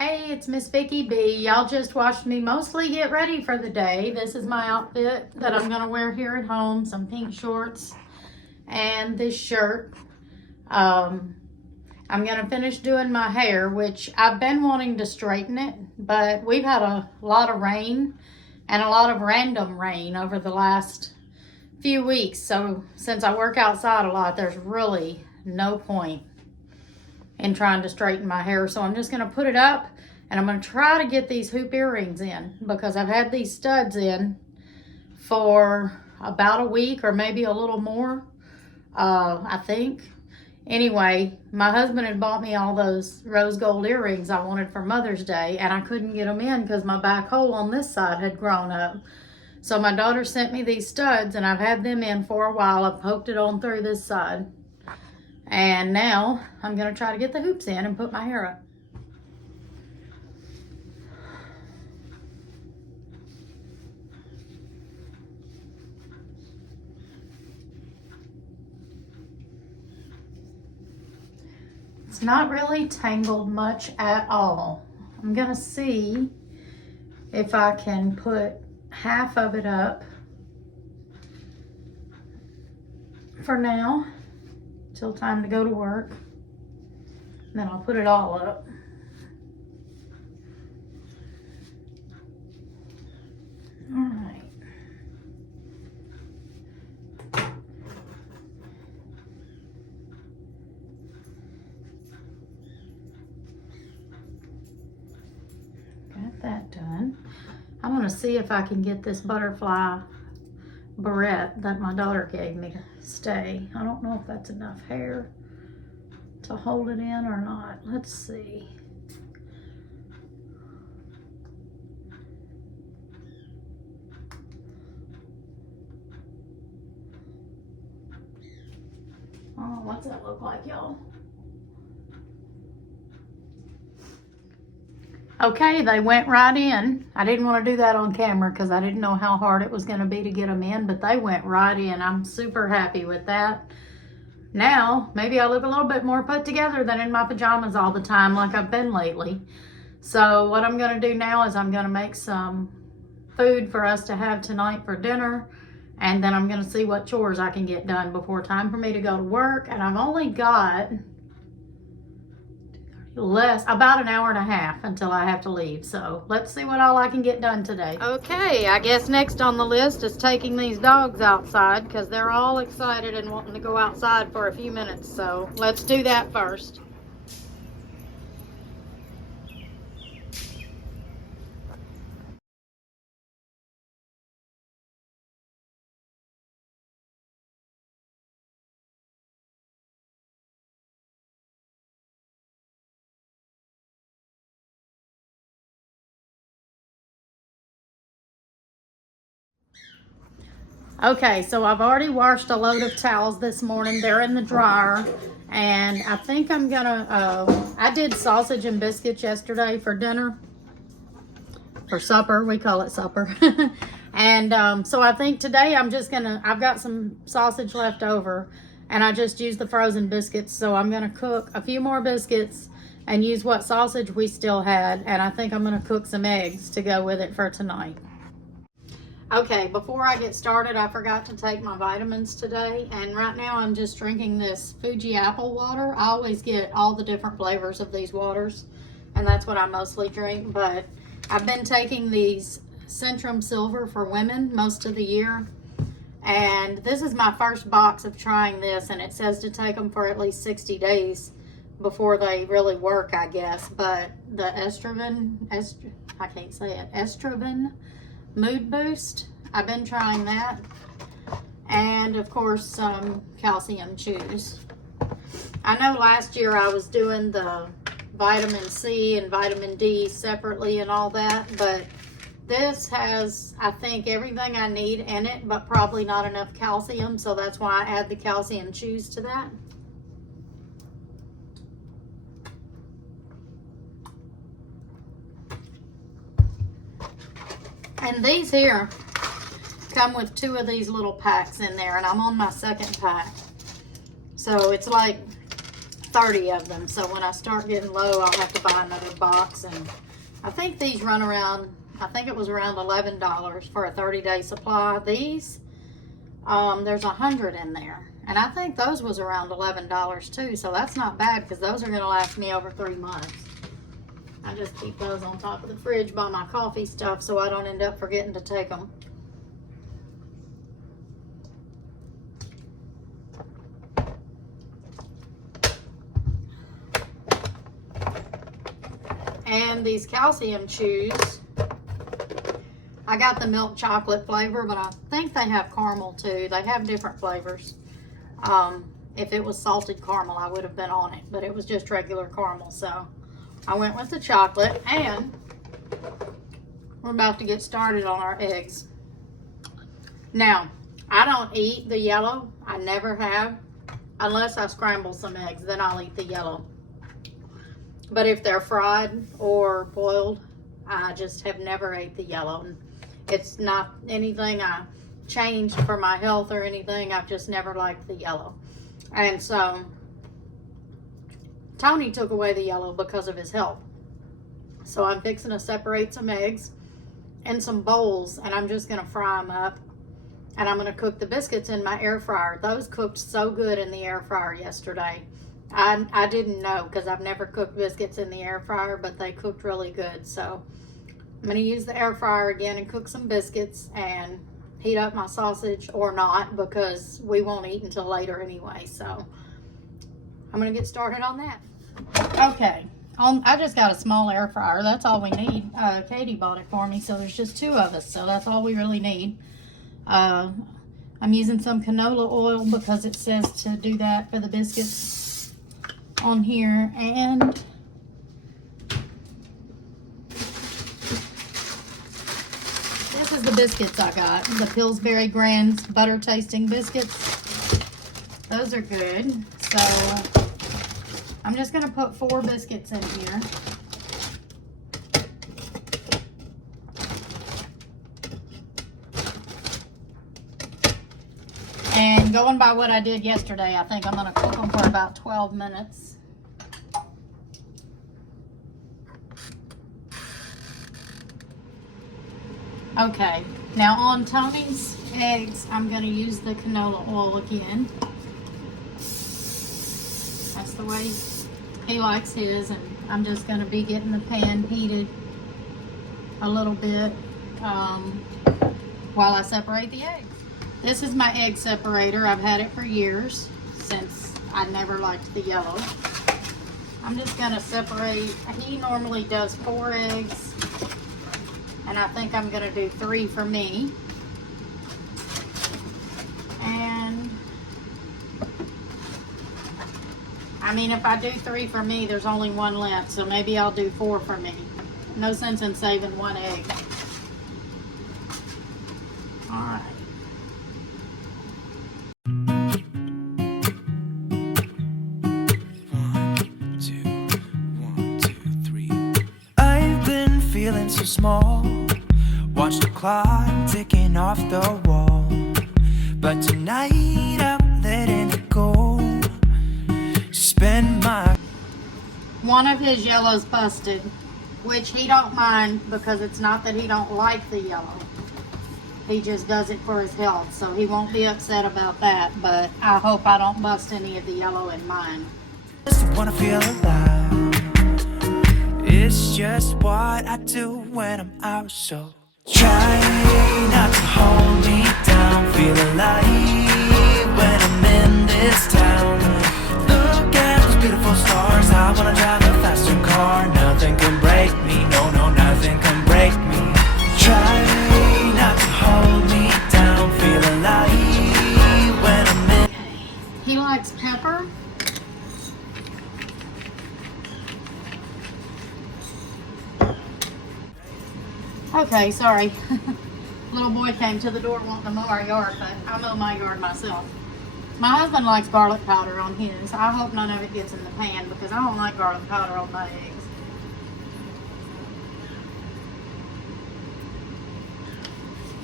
Hey, it's Miss Vicki B. Y'all just watched me mostly get ready for the day. This is my outfit that I'm gonna wear here at home. Some pink shorts and this shirt. I'm gonna finish doing my hair, which I've been wanting to straighten it, but we've had a lot of rain and a lot of random rain over the last few weeks. So since I work outside a lot, there's really no point in trying to straighten my hair. So I'm just gonna put it up and I'm gonna try to get these hoop earrings in because I've had these studs in for about a week or maybe a little more, I think. Anyway, my husband had bought me all those rose gold earrings I wanted for Mother's Day, and I couldn't get them in because my back hole on this side had grown up. So my daughter sent me these studs and I've had them in for a while. I've poked it on through this side. And now I'm gonna try to get the hoops in and put my hair up. It's not really tangled much at all. I'm gonna see if I can put half of it up for now till time to go to work. And then I'll put it all up. All right. Got that done. I'm gonna see if I can get this butterfly barrette that my daughter gave me to stay. I don't know if that's enough hair to hold it in or not. Let's see. Oh, what's that look like, y'all? Okay, they went right in. I didn't want to do that on camera because I didn't know how hard it was going to be to get them in, but they went right in. I'm super happy with that. Now, maybe I look a little bit more put together than in my pajamas all the time like I've been lately. So what I'm going to do now is I'm going to make some food for us to have tonight for dinner, And then I'm going to see what chores I can get done before time for me to go to work. And I've only got about an hour and a half until I have to leave. So let's see what all I can get done today. Okay, I guess next on the list is taking these dogs outside because they're all excited and wanting to go outside for a few minutes. So let's do that first. Okay, so I've already washed a load of towels this morning. They're in the dryer. And I think I'm gonna, I did sausage and biscuits yesterday for dinner. For supper, we call it supper. And so I think today I'm just gonna, I've got some sausage left over. And I just used the frozen biscuits. So I'm gonna cook a few more biscuits and use what sausage we still had. And I think I'm gonna cook some eggs to go with it for tonight. Okay, before I get started, I forgot to take my vitamins today, and right now I'm just drinking this Fuji apple water. I always get all the different flavors of these waters, and that's what I mostly drink, but I've been taking these Centrum Silver for women most of the year, and this is my first box of trying this, and it says to take them for at least 60 days before they really work, I guess, but the Estroven Mood Boost, I've been trying that, and of course some calcium chews. I know last year I was doing the vitamin C and vitamin D separately and all that, but this has, I think, everything I need in it, but probably not enough calcium, so that's why I add the calcium chews to that. And these here come with 2 of these little packs in there, and I'm on my second pack. So it's like 30 of them. So when I start getting low, I'll have to buy another box. And I think these run around, I think it was around $11 for a 30-day supply. These, there's 100 in there. And I think those was around $11 too. So that's not bad because those are going to last me over 3 months. I just keep those on top of the fridge by my coffee stuff so I don't end up forgetting to take them. And these calcium chews, I got the milk chocolate flavor, but I think they have caramel too. They have different flavors. If it was salted caramel, I would have been on it, but it was just regular caramel, so I went with the chocolate, and we're about to get started on our eggs. Now, I don't eat the yellow. I never have. Unless I scramble some eggs, then I'll eat the yellow. But if they're fried or boiled, I just have never ate the yellow. It's not anything I changed for my health or anything. I've just never liked the yellow. And so Tony took away the yellow because of his health. So I'm fixing to separate some eggs in some bowls, and I'm just going to fry them up. And I'm going to cook the biscuits in my air fryer. Those cooked so good in the air fryer yesterday. I didn't know because I've never cooked biscuits in the air fryer, but they cooked really good. So I'm going to use the air fryer again and cook some biscuits and heat up my sausage, or not, because we won't eat until later anyway. So I'm going to get started on that. Okay, I just got a small air fryer. That's all we need. Katie bought it for me, so there's just 2 of us, so that's all we really need. I'm using some canola oil because it says to do that for the biscuits on here, and this is the biscuits I got, the Pillsbury Grands butter tasting biscuits. Those are good. So I'm just going to put 4 biscuits in here. And going by what I did yesterday, I think I'm going to cook them for about 12 minutes. Okay, now on Tony's eggs, I'm going to use the canola oil again. That's the way he likes his, and I'm just going to be getting the pan heated a little bit while I separate the eggs. This is my egg separator. I've had it for years, since I never liked the yellow. I'm just going to separate. He normally does 4 eggs, and I think I'm going to do 3 for me. And I mean, if I do 3 for me, there's only 1 left, so maybe I'll do 4 for me. No sense in saving 1 egg. All right. Feeling so small, watch the clock ticking off the wall, but tonight I'm letting it go. Spend my... One of his yellows busted, which he don't mind, because it's not that he don't like the yellow. He just does it for his health, so he won't be upset about that, but I hope I don't bust any of the yellow in mine. Just wanna feel alive. It's just what I do when I'm out, so try not to hold me down. Feel alive when I'm in this town. Look at those beautiful stars. I wanna drive a faster car. Nothing can break me, no, no, nothing can break me. Try not to hold me down. Feel alive when I'm in. He likes pepper. Okay, sorry. Little boy came to the door wanting to mow our yard, but I mow my yard myself. My husband likes garlic powder on his. I hope none of it gets in the pan, because I don't like garlic powder on my eggs.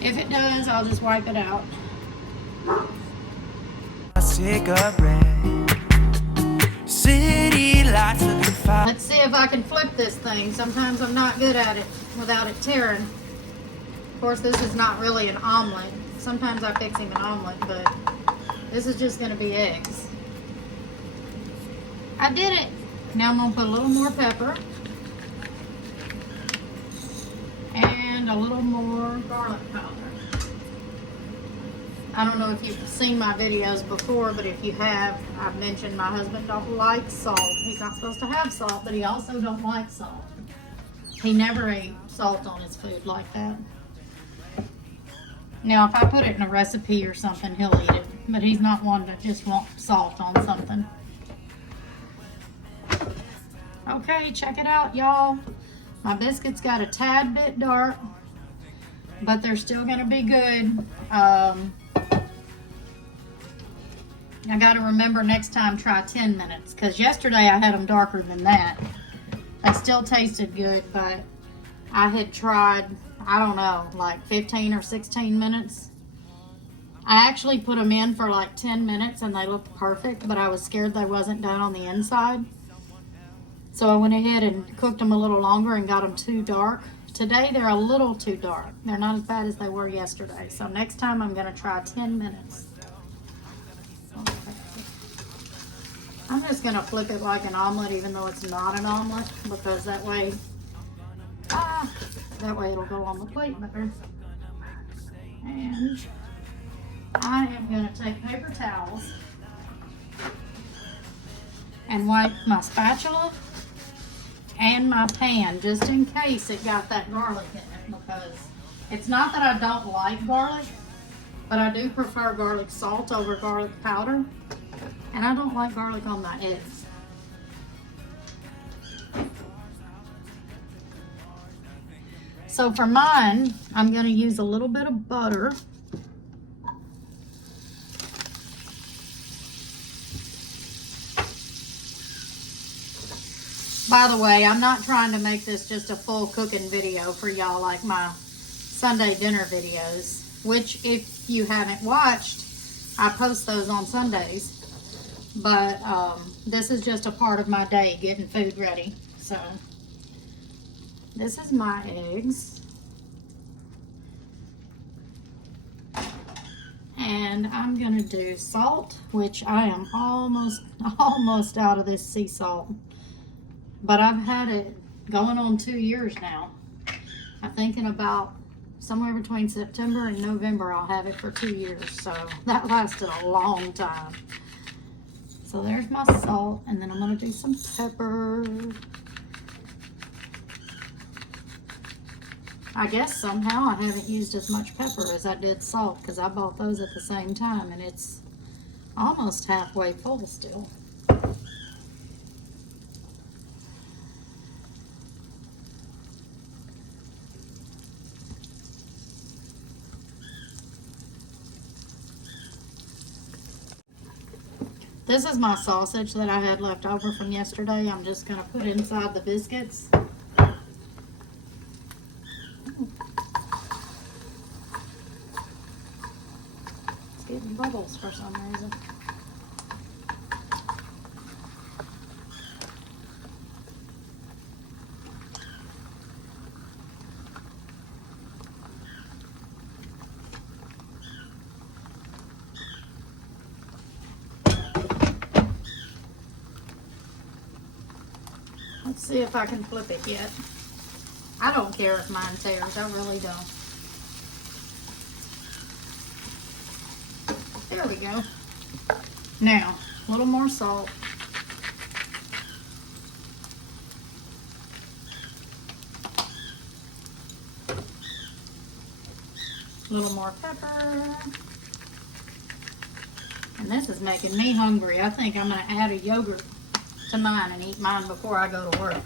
If it does, I'll just wipe it out. A cigarette. City lights looking fine. Let's see if I can flip this thing. Sometimes I'm not good at it without it tearing. Of course, this is not really an omelet. Sometimes I fix him an omelet, but this is just going to be eggs. I did it. Now I'm going to put a little more pepper and a little more garlic powder. I don't know if you've seen my videos before, but if you have, I've mentioned my husband don't like salt. He's not supposed to have salt, but he also don't like salt. He never ate salt on his food like that. Now, if I put it in a recipe or something, he'll eat it, but he's not one to just want salt on something. Okay, check it out, y'all. My biscuits got a tad bit dark, but they're still gonna be good. I gotta remember next time, try 10 minutes, because yesterday I had them darker than that. They still tasted good, but I had tried, I don't know, like 15 or 16 minutes. I actually put them in for like 10 minutes and they looked perfect, but I was scared they wasn't done on the inside. So I went ahead and cooked them a little longer and got them too dark. Today they're a little too dark. They're not as bad as they were yesterday. So next time I'm gonna try 10 minutes. Okay. I'm just gonna flip it like an omelet, even though it's not an omelet, because that way it'll go on the plate better. And I am gonna take paper towels and wipe my spatula and my pan, just in case it got that garlic in it, because it's not that I don't like garlic, but I do prefer garlic salt over garlic powder, and I don't like garlic on my eggs. So for mine, I'm going to use a little bit of butter. By the way, I'm not trying to make this just a full cooking video for y'all like my Sunday dinner videos, which if you haven't watched, I post those on Sundays. But this is just a part of my day, getting food ready. So this is my eggs. And I'm gonna do salt, which I am almost out of this sea salt. But I've had it going on 2 years now. I'm thinking about somewhere between September and November I'll have it for 2 years. So that lasted a long time. So there's my salt, and then I'm gonna do some pepper. I guess somehow I haven't used as much pepper as I did salt because I bought those at the same time, and it's almost halfway full still. This is my sausage that I had left over from yesterday. I'm just going to put inside the biscuits. It's getting bubbles for some reason. Let's see if I can flip it yet. I don't care if mine tears, I really don't. There we go. Now, a little more salt. A little more pepper. And this is making me hungry. I think I'm going to add a yogurt to mine and eat mine before I go to work.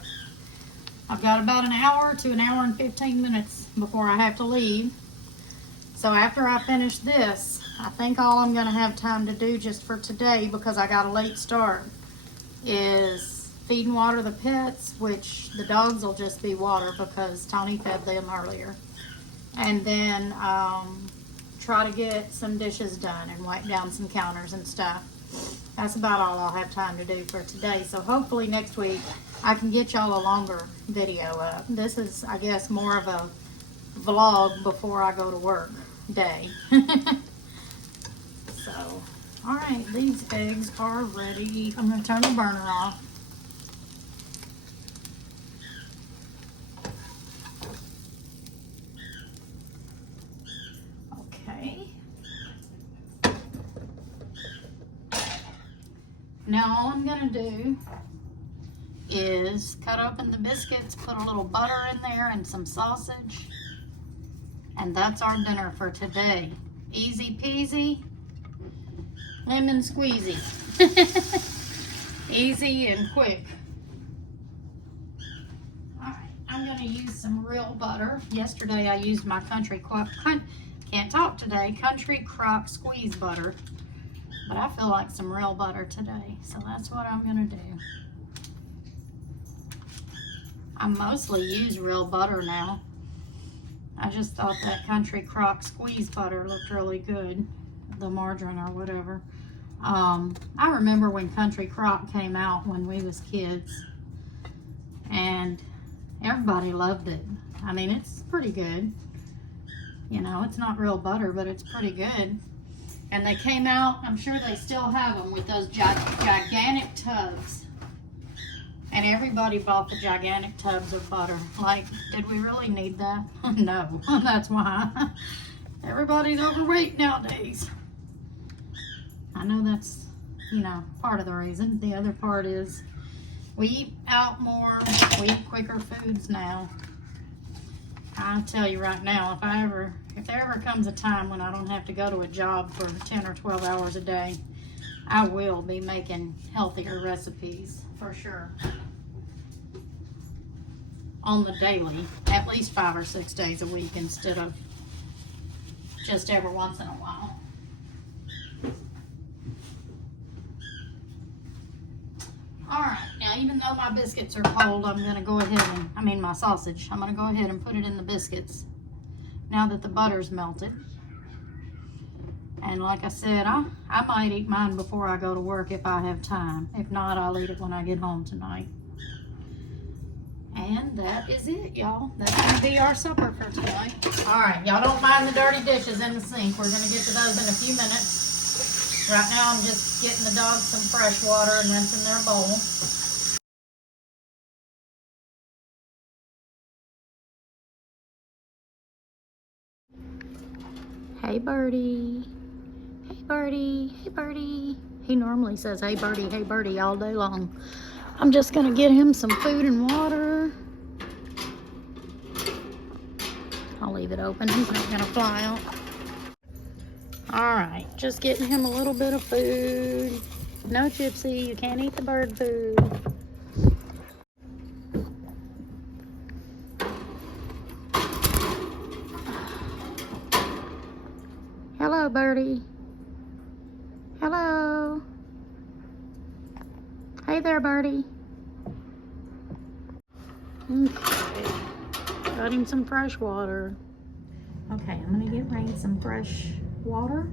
I've got about an hour to an hour and 15 minutes before I have to leave. So after I finish this, I think all I'm going to have time to do just for today, because I got a late start, is feed and water the pets, which the dogs will just be water because Tony fed them earlier. And then try to get some dishes done and wipe down some counters and stuff. That's about all I'll have time to do for today. So hopefully next week I can get y'all a longer video up. This is, I guess, more of a vlog before I go to work day. So, alright, these eggs are ready. I'm going to turn the burner off. Okay. Now all I'm going to do is cut open the biscuits, put a little butter in there and some sausage. And that's our dinner for today. Easy peasy, lemon squeezy. Easy and quick. Alright, I'm going to use some real butter. Yesterday I used my Country Crock squeeze butter. But I feel like some real butter today, so that's what I'm gonna do. I mostly use real butter now. I just thought that Country Crock squeeze butter looked really good, the margarine or whatever. I remember when Country Crock came out when we was kids, and everybody loved it. I mean, it's pretty good. You know, it's not real butter, but it's pretty good. And they came out, I'm sure they still have them, with those gigantic tubs. And everybody bought the gigantic tubs of butter. Like, did we really need that? No, that's why. Everybody's overweight nowadays. I know that's, you know, part of the reason. The other part is we eat out more, we eat quicker foods now. I'll tell you right now, if there ever comes a time when I don't have to go to a job for 10 or 12 hours a day, I will be making healthier recipes for sure. On the daily, at least 5 or 6 days a week instead of just every once in a while. Alright, now even though my biscuits are cold, I'm going to go ahead and, my sausage, I'm going to go ahead and put it in the biscuits now that the butter's melted. And like I said, I might eat mine before I go to work if I have time. If not, I'll eat it when I get home tonight. And that is it, y'all. That's gonna be our supper for tonight. All right, y'all don't mind the dirty dishes in the sink. We're gonna get to those in a few minutes. Right now, I'm just getting the dogs some fresh water and rinsing their bowl. Hey, Birdie. Hey, Birdie. Hey, Birdie. He normally says, hey, Birdie, all day long. I'm just gonna get him some food and water. I'll leave it open. He's not gonna fly out. All right, just getting him a little bit of food. No, Gypsy, you can't eat the bird food. Hello, Birdie. Hello. Hey there, Birdie. Okay. Got him some fresh water. Okay, I'm gonna get Rain some fresh water.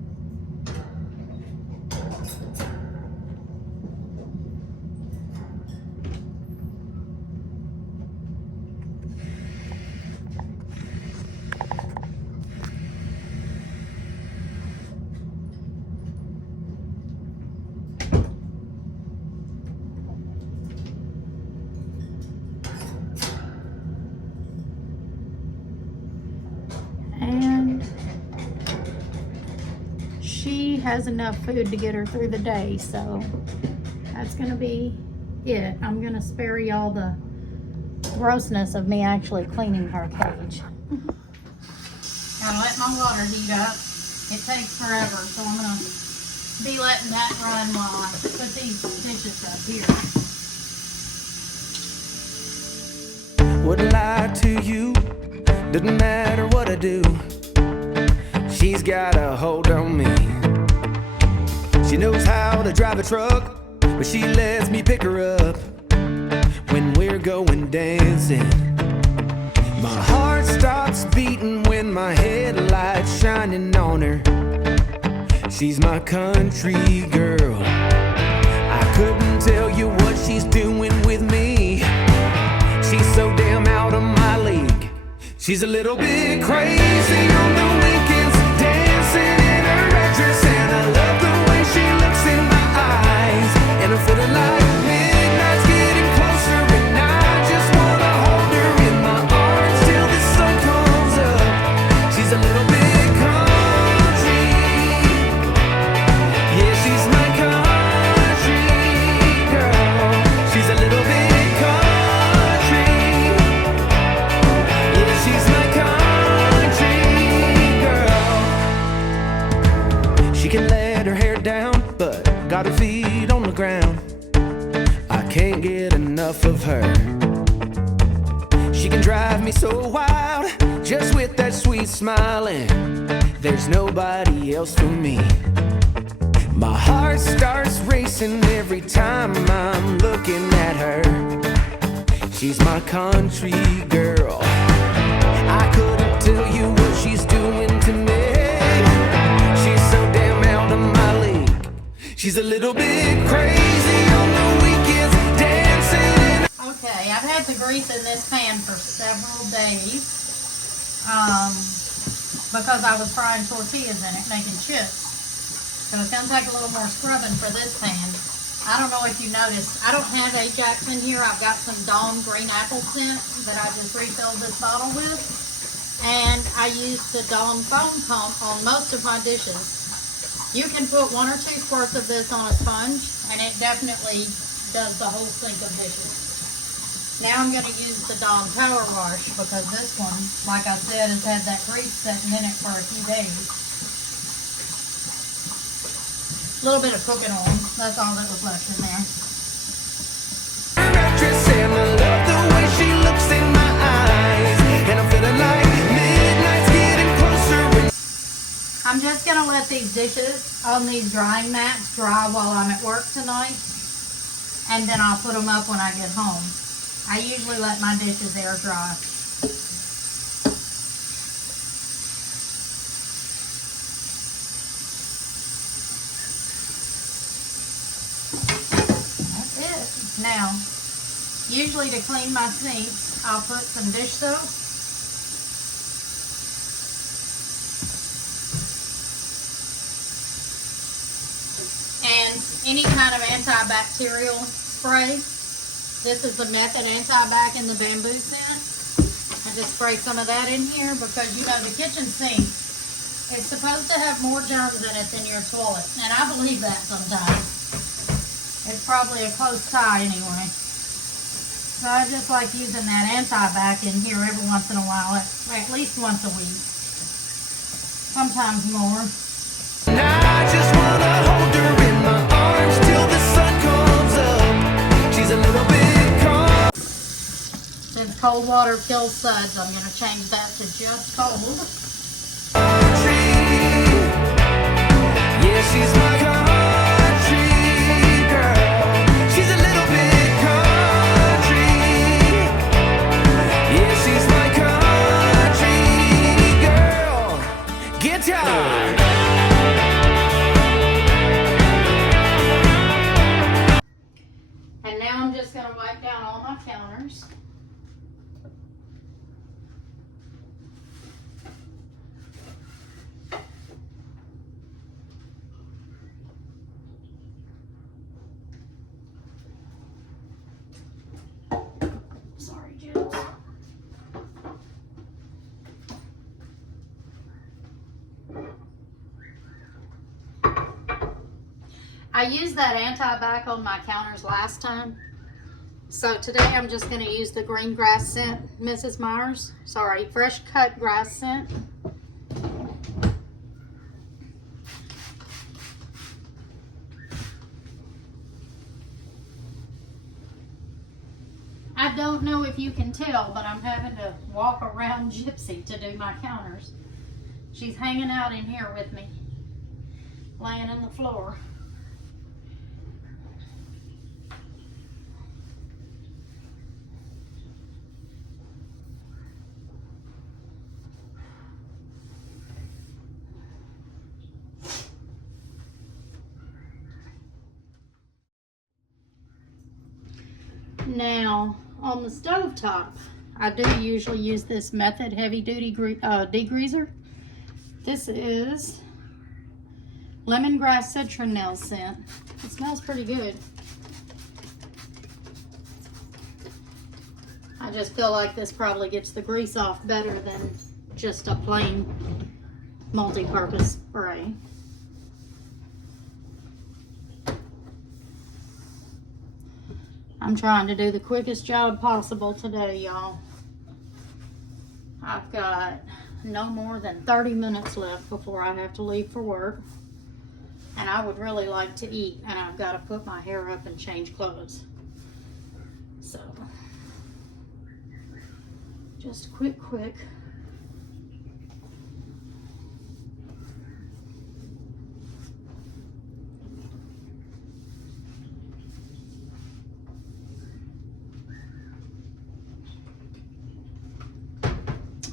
And she has enough food to get her through the day, so that's gonna be it. I'm gonna spare y'all the grossness of me actually cleaning her cage. Gotta let my water heat up. It takes forever, so I'm gonna be letting that run while I put these dishes up here. Wouldn't lie to you, doesn't matter what I do. She's got a hold on me. She knows how to drive a truck, but she lets me pick her up when we're going dancing. My heart stops beating when my headlights shining on her. She's my country girl. I couldn't tell you what she's doing with me. She's so damn out of my league. She's a little bit crazy on the weekends, dancing in her red dress, and I love the way she looks in my eyes. And I'm feeling like midnight's getting closer, and I just wanna hold her in my arms till the sun comes up. She's a little bit country, yeah, she's my country girl. She's a little bit got her feet on the ground. I can't get enough of her. She can drive me so wild, just with that sweet smiling. There's nobody else for me. My heart starts racing every time I'm looking at her. She's my country girl. I couldn't tell you what she's doing to me. She's so damn out of my league. She's a little bit crazy on the weekends, dancing. Okay, I've had the grease in this pan for several days because I was frying tortillas in it, making chips. So it's going to take a little more scrubbing for this pan. I don't know if you noticed, I don't have Ajax in here. I've got some Dawn green apple scent that I just refilled this bottle with. And I use the Dawn foam pump on most of my dishes. You can put 1 or 2 squirts of this on a sponge, and it definitely does the whole sink of dishes. Now I'm going to use the Dawn Power Wash because this one, like I said, has had that grease sitting in it for a few days. A little bit of cooking oil, that's all that was left in there. I'm just going to let these dishes on these drying mats dry while I'm at work tonight, and then I'll put them up when I get home. I usually let my dishes air dry. That's it. Now, usually to clean my sinks, I'll put some dish soap. And any kind of antibacterial spray. This is the Method Anti-Bac in the bamboo scent. I just spray some of that in here because, you know, the kitchen sink is supposed to have more germs in it than your toilet. And I believe that sometimes. It's probably a close tie anyway. So I just like using that anti-bac in here every once in a while, at least once a week. Sometimes more. And I just wanna hold her in my arms till the sun comes up. She's a little bit cold. Since cold water kills suds, I'm going to change that to just cold. Yeah, she's my country girl. She's a little bit country. Yeah, she's my country girl. Guitar. And now I'm just going to wipe down all my counters. Sorry, Jill. I used that anti-bac on my counters last time. So today I'm just going to use the green grass scent, Mrs. Myers. Sorry, fresh cut grass scent. I don't know if you can tell, but I'm having to walk around Gypsy to do my counters. She's hanging out in here with me, laying on the floor. Now, on the stovetop, I do usually use this Method Heavy Duty Degreaser. This is lemongrass citronelle scent. It smells pretty good. I just feel like this probably gets the grease off better than just a plain multi-purpose spray. I'm trying to do the quickest job possible today, y'all. I've got no more than 30 minutes left before I have to leave for work. And I would really like to eat, and I've got to put my hair up and change clothes. So, just quick.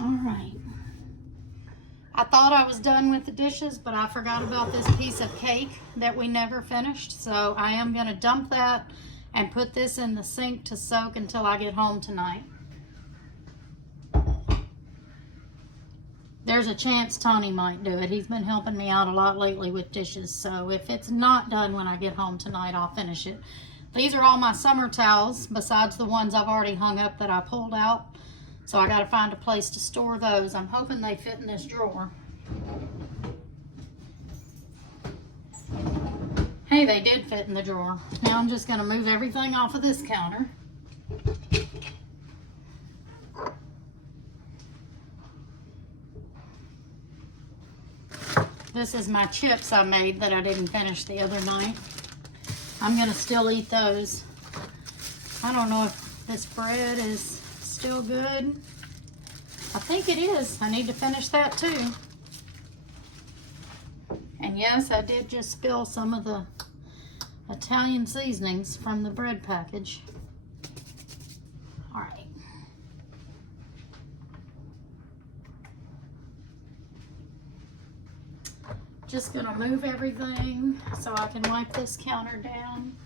All right. I thought I was done with the dishes, but I forgot about this piece of cake that we never finished. So I am going to dump that and put this in the sink to soak until I get home tonight. There's a chance Tony might do it. He's been helping me out a lot lately with dishes. So if it's not done when I get home tonight, I'll finish it. These are all my summer towels, besides the ones I've already hung up that I pulled out. So I got to find a place to store those. I'm hoping they fit in this drawer. Hey, they did fit in the drawer. Now I'm just going to move everything off of this counter. This is my chips I made that I didn't finish the other night. I'm going to still eat those. I don't know if this bread is still good. I think it is. I need to finish that too. And yes, I did just spill some of the Italian seasonings from the bread package. All right. Just gonna move everything so I can wipe this counter down.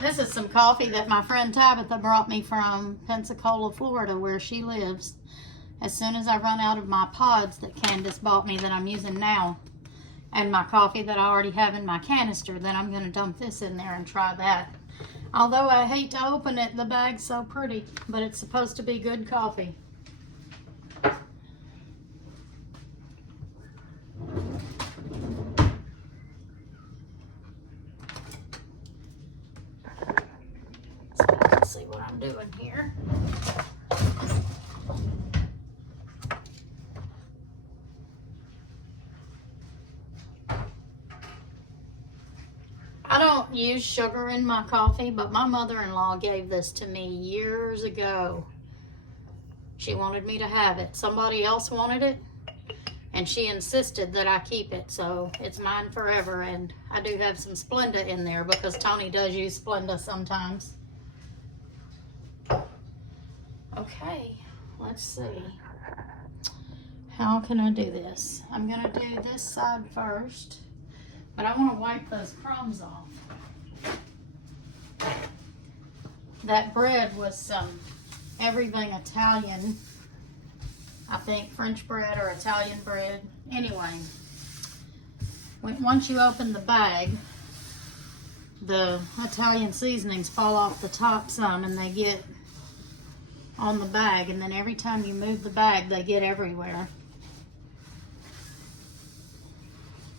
This is some coffee that my friend Tabitha brought me from Pensacola, Florida, where she lives. As soon as I run out of my pods that Candace bought me that I'm using now, and my coffee that I already have in my canister, then I'm going to dump this in there and try that. Although I hate to open it, the bag's so pretty, but it's supposed to be good coffee. Let's see what I'm doing here. I don't use sugar in my coffee, but my mother-in-law gave this to me years ago. She wanted me to have it. Somebody else wanted it, and she insisted that I keep it, so it's mine forever. And I do have some Splenda in there because Tony does use Splenda sometimes. Okay, let's see. How can I do this? I'm gonna do this side first, but I want to wipe those crumbs off. That bread was some everything Italian, I think French bread or Italian bread. Anyway, once you open the bag, the Italian seasonings fall off the top some and they get on the bag, and then every time you move the bag they get everywhere.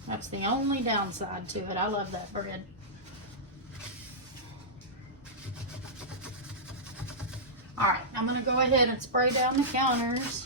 That's the only downside to it. I love that bread. Alright, I'm going to go ahead and spray down the counters.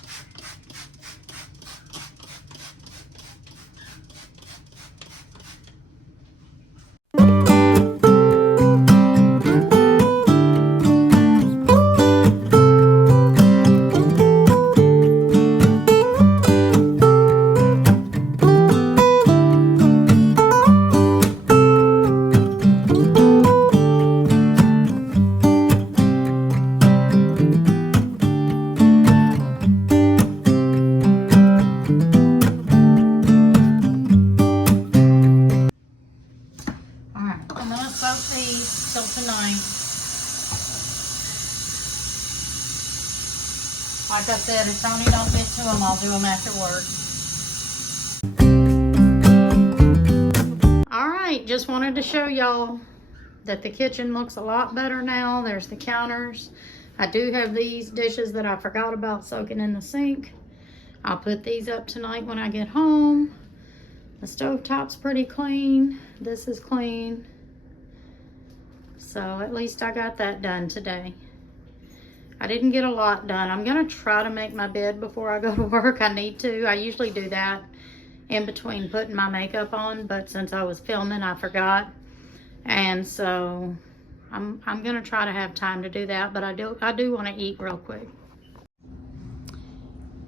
Like I said, if Tony don't get to them, I'll do them after work. Alright, just wanted to show y'all that the kitchen looks a lot better now. There's the counters. I do have these dishes that I forgot about soaking in the sink. I'll put these up tonight when I get home. The stovetop's pretty clean. This is clean. So at least I got that done today. I didn't get a lot done. I'm going to try to make my bed before I go to work. I need to. I usually do that in between putting my makeup on, but since I was filming, I forgot. And so I'm going to try to have time to do that, but I do want to eat real quick.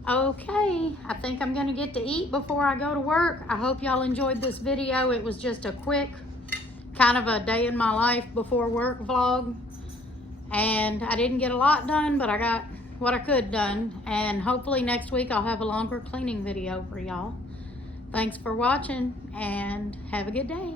Okay, I think I'm going to get to eat before I go to work. I hope y'all enjoyed this video. It was just a quick kind of a day in my life before work vlog. And I didn't get a lot done, but I got what I could done. And hopefully next week I'll have a longer cleaning video for y'all. Thanks for watching and have a good day.